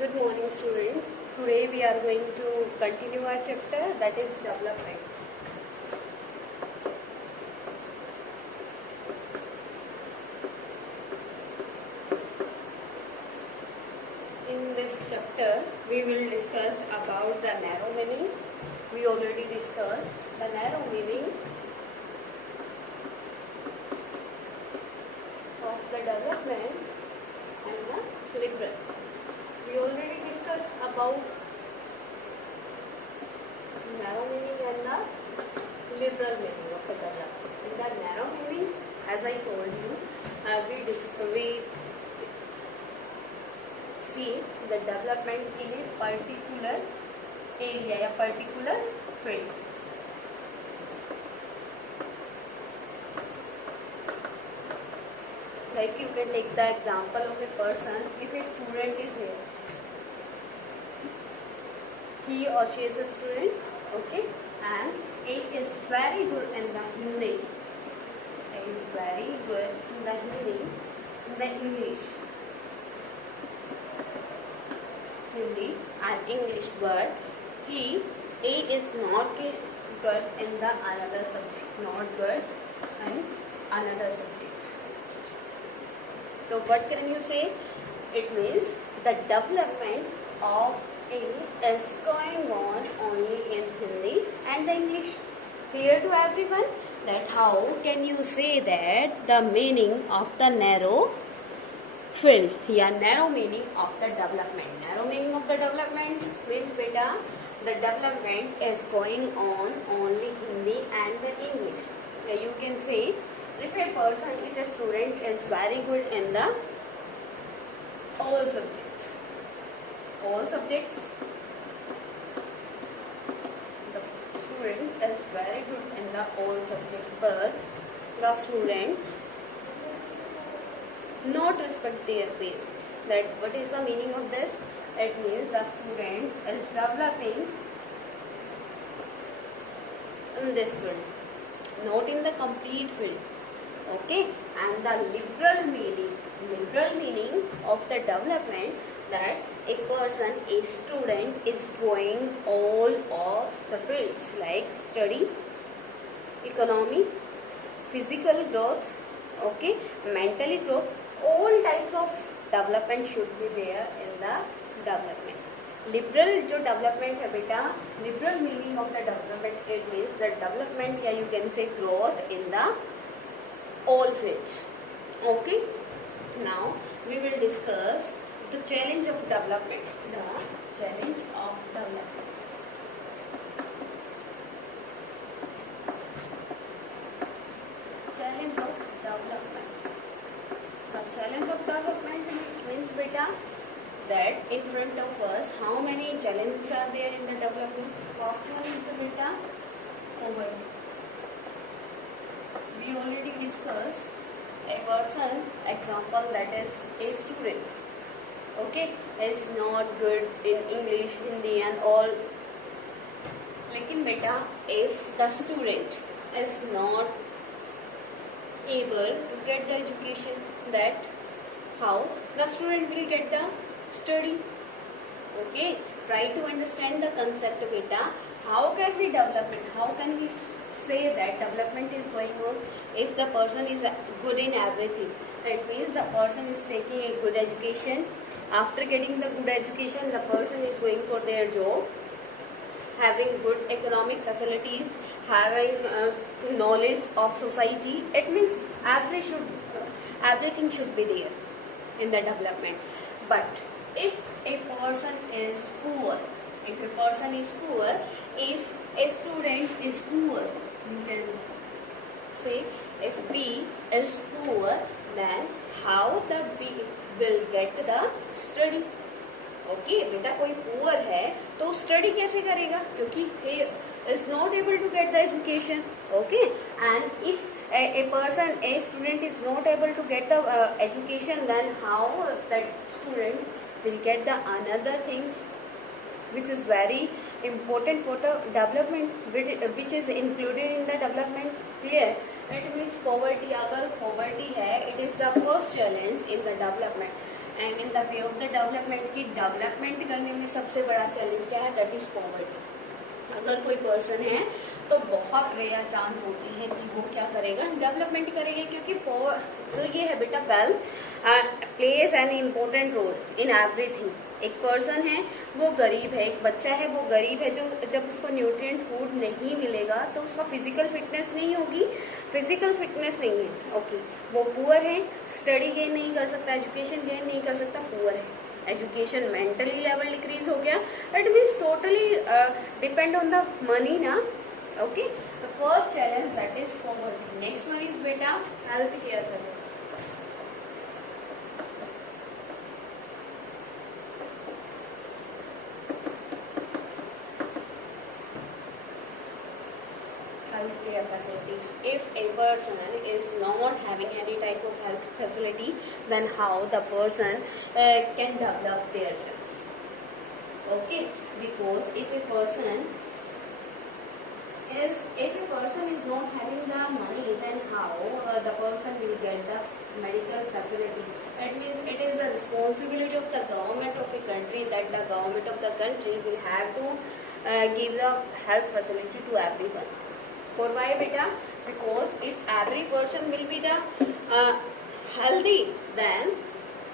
Good morning, students. Today we are going to continue our chapter, that is development. In this chapter, we will discuss about the narrow meaning. We already discussed the narrow meaning of the development and the liberal. We already discussed about narrow meaning and the liberal meaning of the development. In the narrow meaning, as I told you, we see the development in a particular area, a particular field. Like you can take the example of a person. If a student is here, he or she is a student, okay, and he is very good in the Hindi. He is very good in the Hindi, in the English and English, but he is not good in the another subject, not good in another subject. So what can you say? It means the development of A is going on only in Hindi and English. Clear to everyone? That how can you say that the meaning of the narrow field, yeah, narrow meaning of the development. Narrow meaning of the development means beta, the development is going on only Hindi and the English. You can say if a person, if a student is very good in the all subjects, the student is very good in the all subjects, but the student not respect their parents. That what is the meaning of this? It means the student is developing in this field, not in the complete field. Okay, and the liberal meaning of the development, that a person, a student is going all of the fields like study, economy, physical growth, okay, mentally growth, all types of development should be there in the development. Liberal जो development है बेटा, liberal meaning of the development, it means the development, या you can say growth in the all fields. Okay, now we will discuss the challenge of development. The challenge of development. Challenge of development. The challenge of development means beta, that in front of us how many challenges are there in the development. First one is the beta poverty. We already discussed a person example, that is a student, okay, is not good in English, Hindi and all. Lekin beta, if the student is not able to get the education, that how the student will get the study. Okay, try to understand the concept beta. How can we develop it? How can we say that development is going on? If the person is good in everything, it means the person is taking a good education. After getting the good education, the person is going for their job, having good economic facilities, having knowledge of society. It means everything should be there in the development. But if a person is poor, if a student is poor, you can say if B is poor, then how the B will get the study. Okay, बेटा कोई poor है तो study कैसे करेगा, क्योंकि he is not able to get the education. Okay, and if a person, a student is not able to get the education, then how that student will get the another things which is very important for the development, which is included in the development. Clear? It means poverty. अगर poverty है, it is the first challenge in the development. And in the way of the development की development करने में सबसे बड़ा challenge क्या है, that is poverty. अगर कोई पर्सन है तो बहुत रेयर चांस होती है कि वो क्या करेगा, डेवलपमेंट करेगा, क्योंकि जो ये है बेटा wealth plays an important role in everything. एक पर्सन है वो गरीब है, एक बच्चा है वो गरीब है, जो जब उसको न्यूट्रिएंट फूड नहीं मिलेगा तो उसका फिजिकल फिटनेस नहीं होगी, फिजिकल फिटनेस नहीं है, ओके। वो पुअर है, स्टडी गेन नहीं कर सकता, एजुकेशन गेन नहीं कर सकता, पुअर है, एजुकेशन मेंटली लेवल डिक्रीज हो गया, it means totally depend on the money ना, okay. The first challenge that is poverty. Next one is बेटा health care facility. Healthcare facilities. If a person is not having any type of health facility, then how the person can develop their self? Okay, because if a person is not having the money, then how the person will get the medical facility? That means it is the responsibility of the government of a country that the government of the country will have to give the health facility to everyone. For why beta? Because if every person will be the healthy, then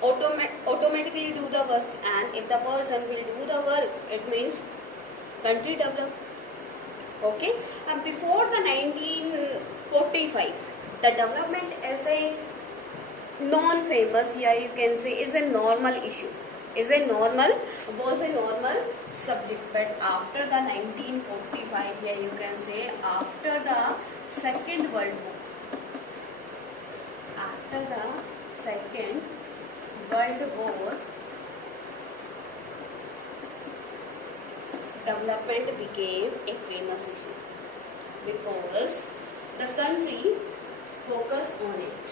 automatically do the work, and if the person will do the work, it means country develop. Okay, and before the 1945, the development is a non-famous, yeah, you can say is a normal issue, was a normal subject. But after the 1945, yeah, you can say after the Second World War, development became a famous issue because the country focused on it.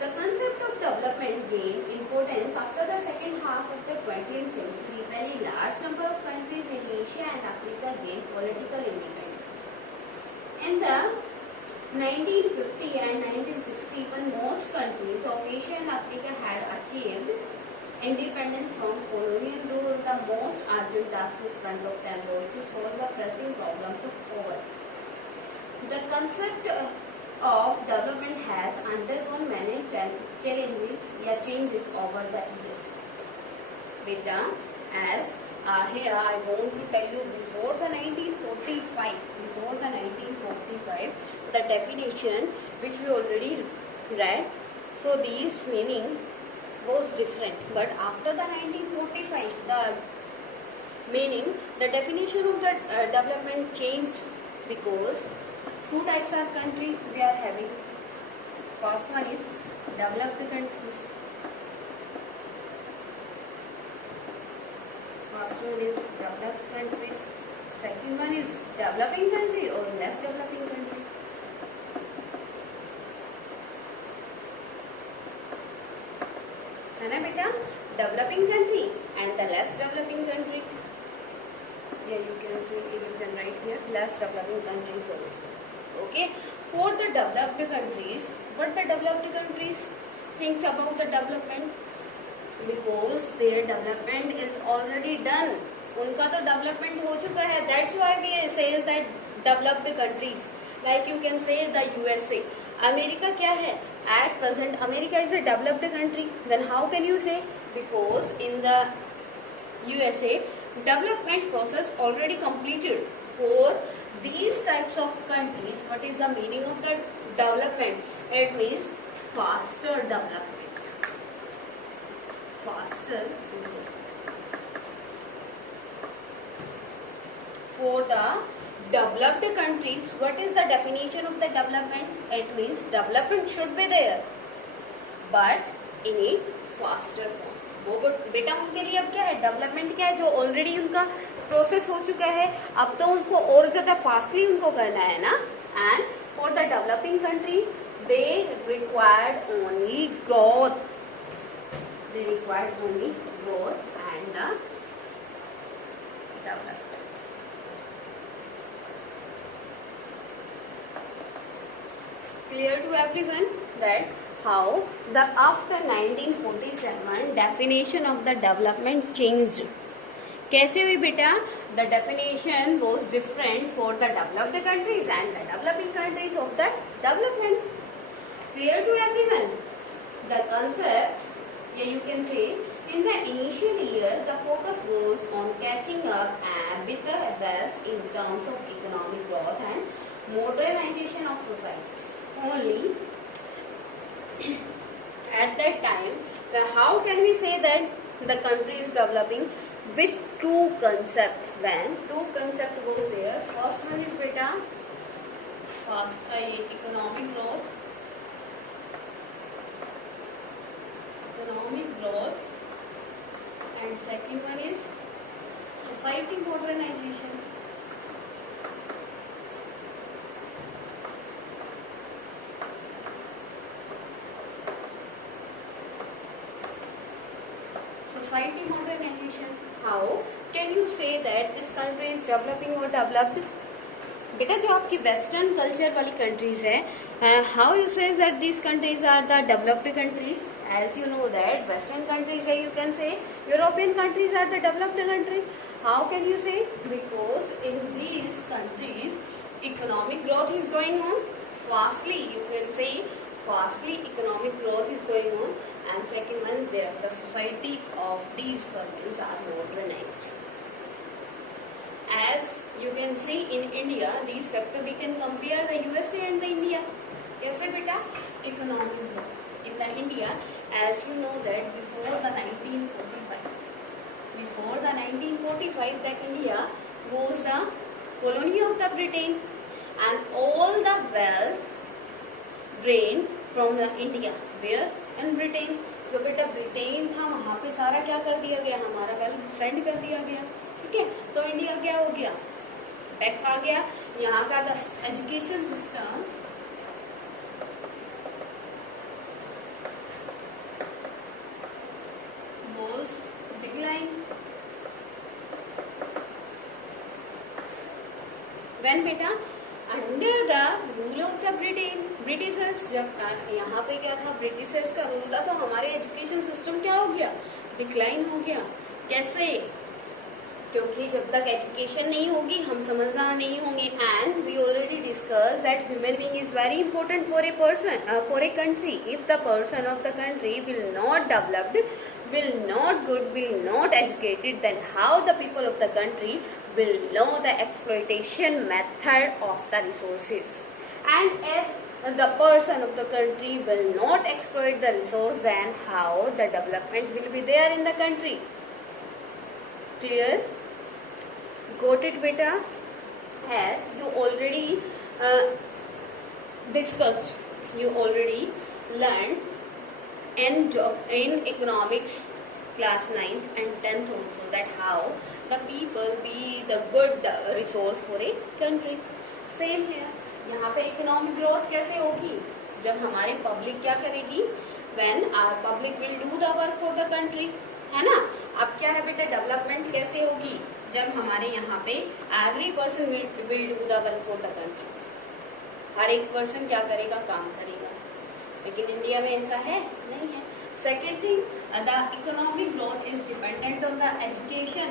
The concept of development gained importance after the second half of the 20th century, when a large number of countries in Asia and Africa gained political independence. In the 1950 and 1960, when most countries of Asia and Africa had achieved independence from colonial rule, the most urgent task in front of them was to solve the pressing problems of poverty. The concept of development has undergone many changes over the years. Beta, as here I want to tell you, before the 1945, the definition which we already read, so these meaning was different. But after the 1945, the definition of the development changed, because two types of country we are having. First one is developed countries. Second one is developing country or less developing country. है ना बेटा, developing country and the less developing country. Yeah, you can write here less developing countries also. Okay, for the developed countries, what the developed countries thinks about the development, because their development is already done. उनका तो development हो चुका है. That's why we say that developed countries. Like you can say the USA. America क्या है? At present, America is a developed country. Then how can you say? Because in the USA, development process already completed. For these types of countries, what is the meaning of the development? It means faster development. Faster. For the developed countries, what is the definition of the development? It means development should be there, but in a faster form. वो बेटा उनके लिए अब क्या है, development क्या है, जो ऑलरेडी उनका प्रोसेस हो चुका है, अब तो उसको और ज्यादा फास्टली उनको करना है ना. And for the developing country they required only growth and the development. Clear to everyone that how the after 1947 definition of the development changed. कैसे हुई बेटा? The definition was different for the developed countries and the developing countries of the development. Clear to everyone? The concept, yeah, you can say, in the initial years, the focus was on catching up and with the best in terms of economic growth and modernization of societies. Only at that time, how can we say that the country is developing? With two concepts. When two concepts goes there, first one is beta fast economic growth, and second one is society modernization. Society modernization. How can you say that this country is developing or developed? बेटा जो आपकी western culture वाली countries है, how you say that these countries are the developed countries? As you know that western countries है, you can say European countries are the developed country. How can you say? Because in these countries economic growth is going on fastly. You can say fastly economic growth is going on, and second one, the society of these countries are modernized. As you can see in India, these factors we can compare the USA and the India. कैसे बेटा? Economic growth in the India, as you know that before the 1945, the India was the colony of the Britain, and all the wealth drained from the India. Where? In Britain. जो बेटा Britain था वहां पे सारा क्या कर दिया गया? हमारा वेल्थ सेंड कर दिया गया. ठीक है, तो इंडिया क्या हो गया? बैक आ गया. यहाँ का the education system was decline. When बेटा under the rule of the Britishers, जब यहाँ पे क्या था? ब्रिटिशर्स का रूल था, तो हमारे एजुकेशन सिस्टम क्या हो गया? डिक्लाइन हो गया. कैसे? क्योंकि जब तक एजुकेशन नहीं होगी हम समझदार नहीं होंगे. And we already discuss that human being is very important for a person, for a country. If the person of the country will not developed, will not good, will not educated, then how the people of the country will know the exploitation method of the resources. And if the person of the country will not exploit the resource, then how the development will be there in the country? Clear? Got it beta? As you already discussed, you already learned in economics class 9th and 10th also, that how the people be the good resource for a country. Same here. यहाँ पे economic growth कैसे होगी? जब हमारे public क्या करेगी? When our public will do the work for the country, है ना? अब क्या है बेटा? डेवलपमेंट कैसे होगी? जब हमारे यहाँ पे every person will do the work for the country. हर एक पर्सन क्या करेगा? काम करेगा. लेकिन इंडिया में ऐसा है नहीं है. Second thing, the economic growth is dependent on the education.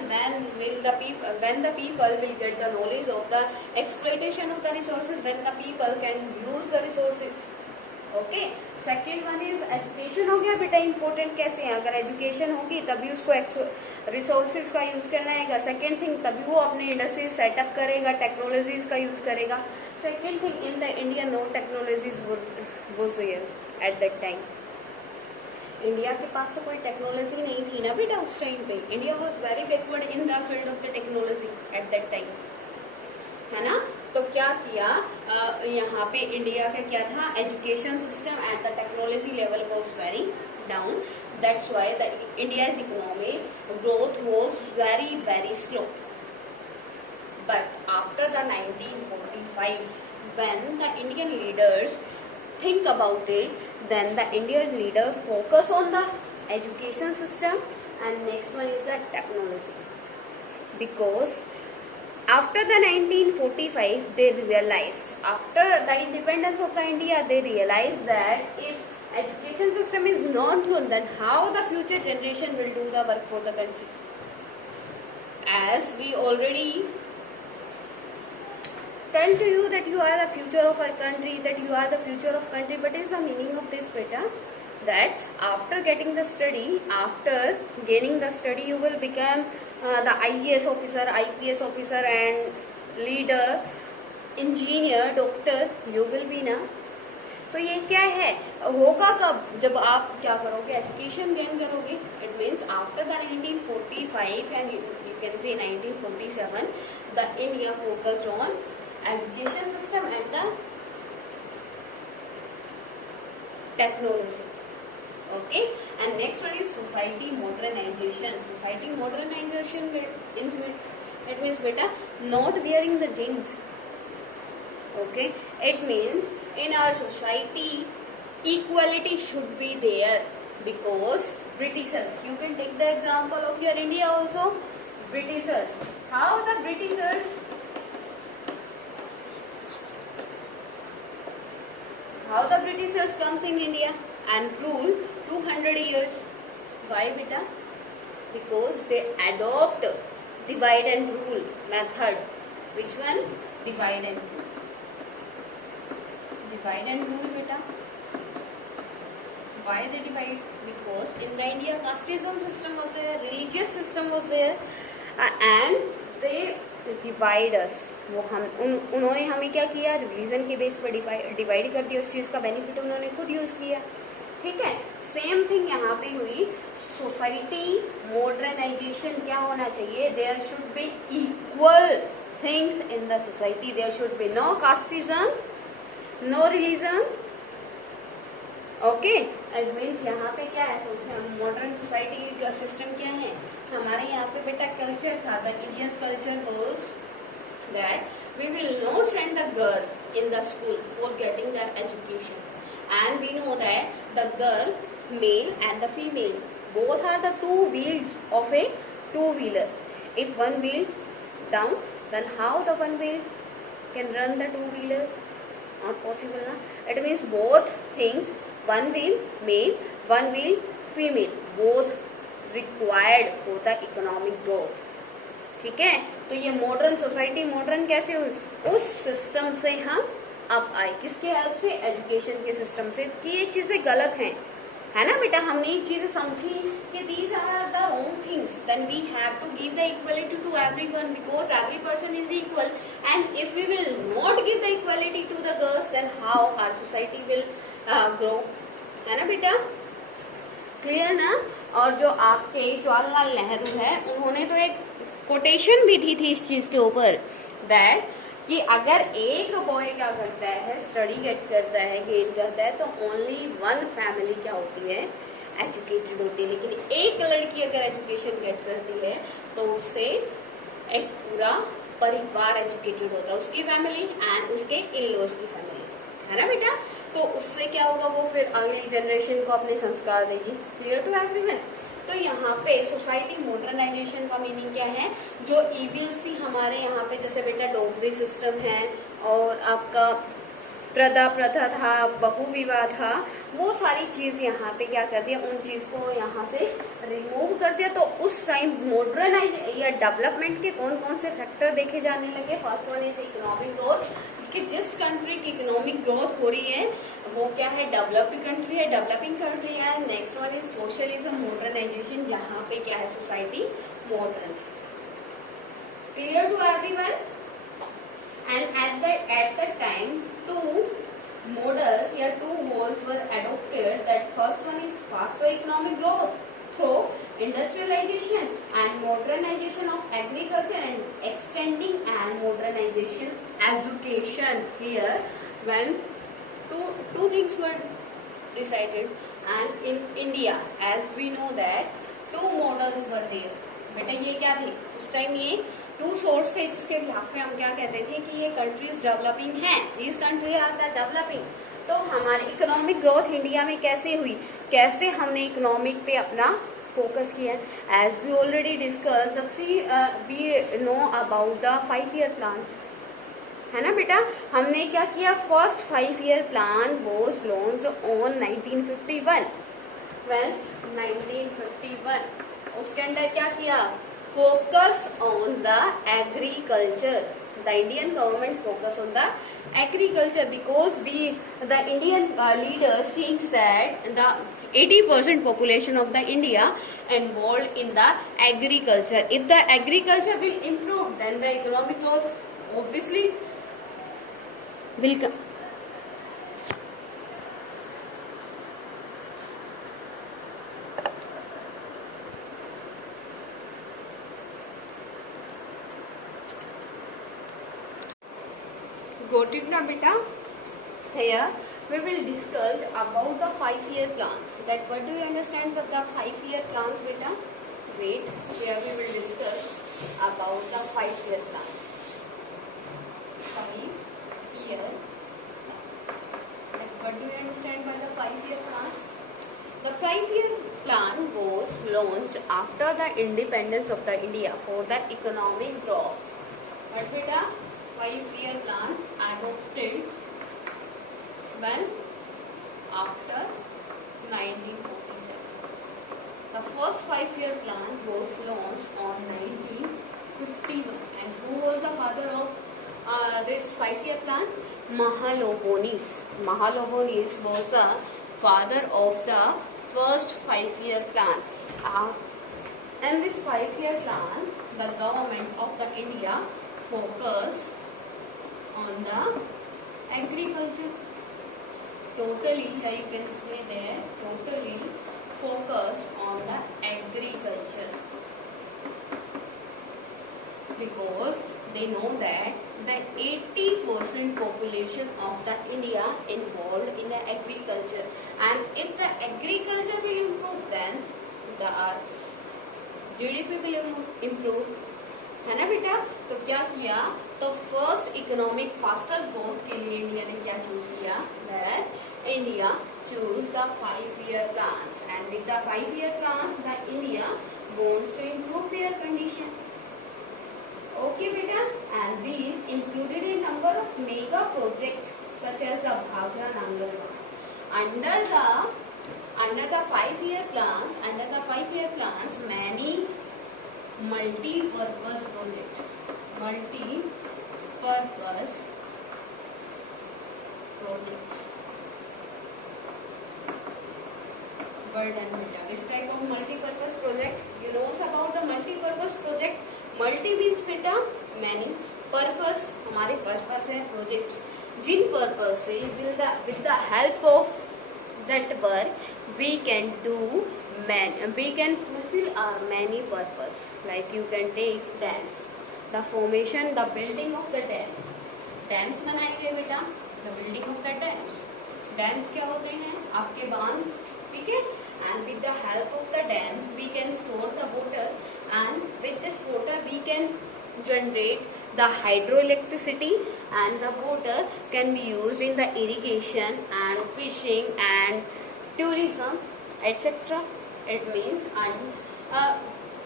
when the people will get the knowledge of the exploitation of the resources, then the people can use the resources. Okay. Second one is education हो गया बेटा important. कैसे है? अगर education होगी तभी उसको resources का यूज करना आएगा. सेकेंड थिंग, तभी वो अपने इंडस्ट्री सेटअप करेगा, टेक्नोलॉजीज का यूज करेगा. Second thing, in the India no technologies was there at that time. India के पास तो कोई टेक्नोलॉजी नहीं थी ना बेटा उस टाइम पे. India was very backward in the field of the technology at that time, है ना. तो क्या किया यहाँ पे इंडिया का क्या था? Education system at the technology level was very down. That's why the India's economy growth was very very slow. But after the 1945, when the Indian leaders think about it, then the Indian leader focus on the education system, and next one is the technology. Because after the 1945, they realized, after the independence of the India, they realized that if education system is not good, then how the future generation will do the work for the country? As we already tell to you that you are the future of our country, that you are the future of country, but is the meaning of this, beta? That after getting the study, after gaining the study, you will become the IAS officer, IPS officer and leader, engineer, doctor, you will be ना. तो ये क्या है, होगा कब? जब आप क्या करोगे, एजुकेशन गेन करोगे. It means after the 1945 and you can से 1947 the India focused on education system and the technology. Okay, and next one is society modernization. Society modernization it means beta not wearing the jeans. Okay, it means in our society equality should be there, because Britishers, you can take the example of your India also. Britishers, how the Britishers comes in India and rule 200 years. Why beta? Because they adopt divide and rule method. Which one? Divide and rule. Divide and rule beta. Why they divide? Because in the India casteism system was there, religious system was there, and they divide us. वो हम उन्होंने हमें क्या किया, religion के base पर divide कर दिया. उस चीज का बेनिफिट उन्होंने खुद यूज किया. ठीक है, सेम थिंग यहाँ पे हुई. सोसाइटी मॉडर्नाइजेशन क्या होना चाहिए? There should be equal things in the society. There should be no casteism, no religion. Okay, it means यहाँ पे क्या है, मॉडर्न सोसाइटी का सिस्टम क्या है. हमारे यहाँ पे बेटा कल्चर था, the Indians culture was that we will not send the girl in the school for getting the education. And we know that the girl, male and the female, both are the two wheels of a two-wheeler. If one wheel down, then how the one wheel can run the two-wheeler? Not possible, na? It means both things, one wheel male, one wheel female, both required for the economic growth. ठीक है, तो ये modern society modern कैसे हुई? उस system से हम अब आए. किसके हेल्प से? एजुकेशन के सिस्टम से. कि ये चीजें गलत हैं, है ना बेटा. हमने ये चीजें समझी कि these are the wrong things. Then we have to give the equality to everyone, because every person is equal. And if we will not give the equality to the girls, then how our society will grow. है ना बेटा, clear ना. और जो आपके जवाहरलाल नेहरू है, उन्होंने तो एक कोटेशन भी दी थी इस चीज के ऊपर, दैट कि अगर एक बॉय क्या करता है, स्टडी गेट करता है, गेन करता है, तो ओनली वन फैमिली क्या होती है, एजुकेटेड होती है. लेकिन एक लड़की अगर एजुकेशन गेट करती है तो उससे एक पूरा परिवार एजुकेटेड होता है, उसकी फैमिली एंड उसके इन-लॉज की फैमिली. है ना बेटा. तो उससे क्या होगा, वो फिर अगली जनरेशन को अपने संस्कार देगी. Clear to everyone. तो यहाँ पे सोसाइटी मॉडर्नाइजेशन का मीनिंग क्या है? जो इविल्स थी हमारे यहाँ पे, जैसे बेटा डोगरी सिस्टम है और आपका प्रथा था, बहु विवाह था, वो सारी चीज यहाँ पे क्या कर दिया, उन चीज को यहाँ से रिमूव कर दिया. तो उस टाइम मॉडर्नाइज या डेवलपमेंट के कौन कौन से फैक्टर देखे जाने लगे? First one is economic growth, कि जिस कंट्री की इकोनॉमिक ग्रोथ हो रही है वो क्या है, डेवलपिंग कंट्री है, डेवलपिंग कंट्री है. Next one is socialism modernization, जहाँ पे क्या है, society modern. Clear to everyone. And at that time, two models या two goals were adopted. That first one is faster economic growth through industrialization and modernization of agriculture and extending and modernization education. Here, when two things were decided, and in India, as we know that two models were there. बेटा ये क्या थे उस time? ये to source थे जिसके behalf में हम क्या कहते थे कि ये कंट्रीज डेवलपिंग हैं, these country are the developing. तो हमारी इकोनॉमिक ग्रोथ इंडिया में कैसे हुई, कैसे हमने इकोनॉमिक पे अपना फोकस किया? As we already discuss the three, we know about the 5 year plans. है ना बेटा। हमने क्या किया, first 5 year plan was launched on 1951। Well 1951 उसके अंदर क्या किया, focus on the agriculture. The Indian government focus on the agriculture because the Indian leaders thinks that the 80% population of the India involved in the agriculture. If the agriculture will improve, then the economic growth obviously will come. Got it na beta? Here we will discuss about the 5-year plans. That what do you understand with the 5-year plans beta? Wait, here we will discuss about the 5-year plan. 5-year. What do you understand by the 5-year plan? The 5-year plan was launched after the independence of the India for the economic growth. What beta? 5-year plan adopted when after 1947. The first 5-year plan was launched on 1951. And who was the father of this 5-year plan? Mahalabonis. Mahalabonis was the father of the first 5-year plan. And this 5-year plan, the government of the India focused on the agriculture. Totally, here you can say there, totally focused on the agriculture, because they know that the 80% population of the India involved in the agriculture, and if the agriculture will improve, then the GDP will improve, है ना बेटा। तो क्या किया, तो first economic faster growth के लिए India ने क्या चूज किया, that India choose the 5-year plans, and with the 5-year plans the India wants to improve their condition. Okay beta, and these included a number of mega projects such as the Bhakra Nangal. Under the 5-year plans, many multi-purpose projects. Well done beta. This type of multi-purpose project, you know about the multi-purpose project. Multi means beta many, purpose हमारे purpose है project, जिन purpose से with the help of that work we can fulfill our many purpose. Like you can take dams, the formation, the building of the dams बनाएंगे बेटा, the building of the dams क्या होते हैं, आपके बांध, ठीक है। And with the help of the dams we can store the water, and with this water we can generate the hydroelectricity, and the water can be used in the irrigation and fishing and tourism etc. It means, and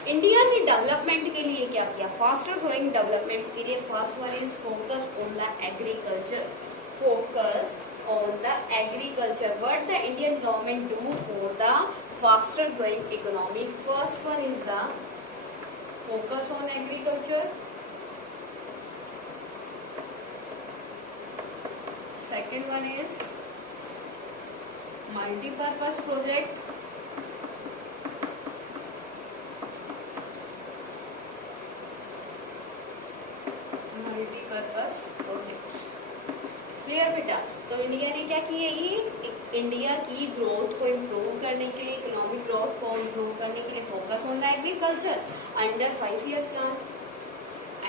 India ने development के लिए क्या किया, faster growing development के लिए first one is focus on the agriculture. Focus on the agriculture. What the Indian government do for the faster growing economy? First one is the focus on agriculture. Second one is multi-purpose project. Multi-purpose projects. Clear बेटा। तो India ने क्या किया, ये India की growth को improve करने के लिए, इकोनॉमिक ग्रोथ को इम्प्रूव करने के लिए focus on the agriculture under 5-year plan.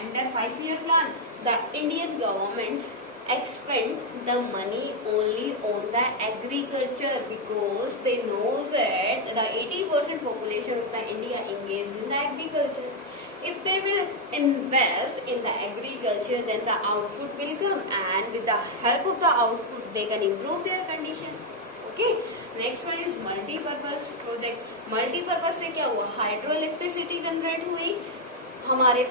Under 5-year plan the Indian government expend the money only on the agriculture because they know that the 80% population of the India engaged in the agriculture. If they will invest in the agriculture, then the output will come, and with the help of the output they can improve their condition. Okay, next one is multi-purpose project. Multi-purpose से क्या हुआ, hydro electricity generate हुई, हमारे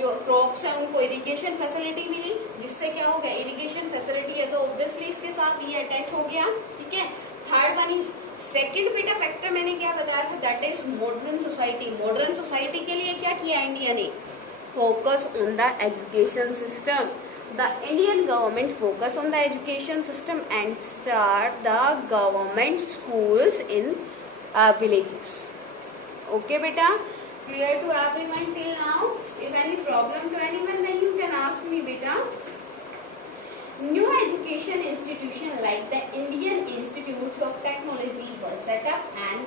जो crops है उनको irrigation facility मिली, जिससे क्या हो गया, इरिगेशन फैसिलिटी है तो ऑब्वियसली इसके साथ ये अटैच हो गया, ठीक है। थर्ड वन इज, सेकेंड बेटा फैक्टर मैंने क्या बताया था, that is modern society. Modern society के लिए क्या किया इंडिया ने, focus on the education system. The Indian government focus on the education system and start the government schools in villages. Okay, beta? Clear to everyone till now? If any problem to anyone, then you can ask me, beta. New education institution like the Indian Institutes of Technology were set up and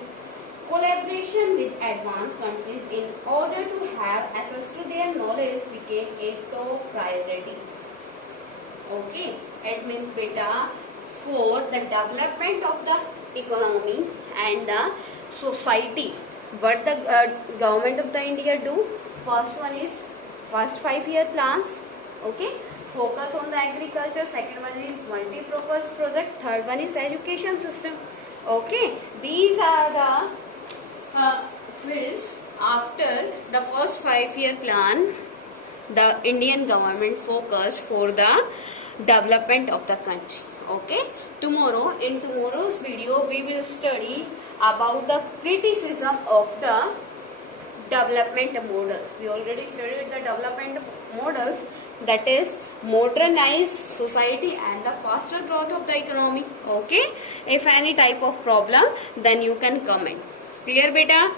collaboration with advanced countries in order to have access to their knowledge became a top priority. Okay, it means beta, for the development of the economy and the society, what the government of the India do, first one is first 5-year plans, okay, focus on the agriculture, second one is multi-purpose project, third one is education system. Okay, these are the fields after the first 5-year plan the Indian government focused for the development of the country. Okay, in tomorrow's video we will study about the criticism of the development models. We already studied the development models, that is modernized society and the faster growth of the economy. Okay, if any type of problem then you can comment. Clear beta?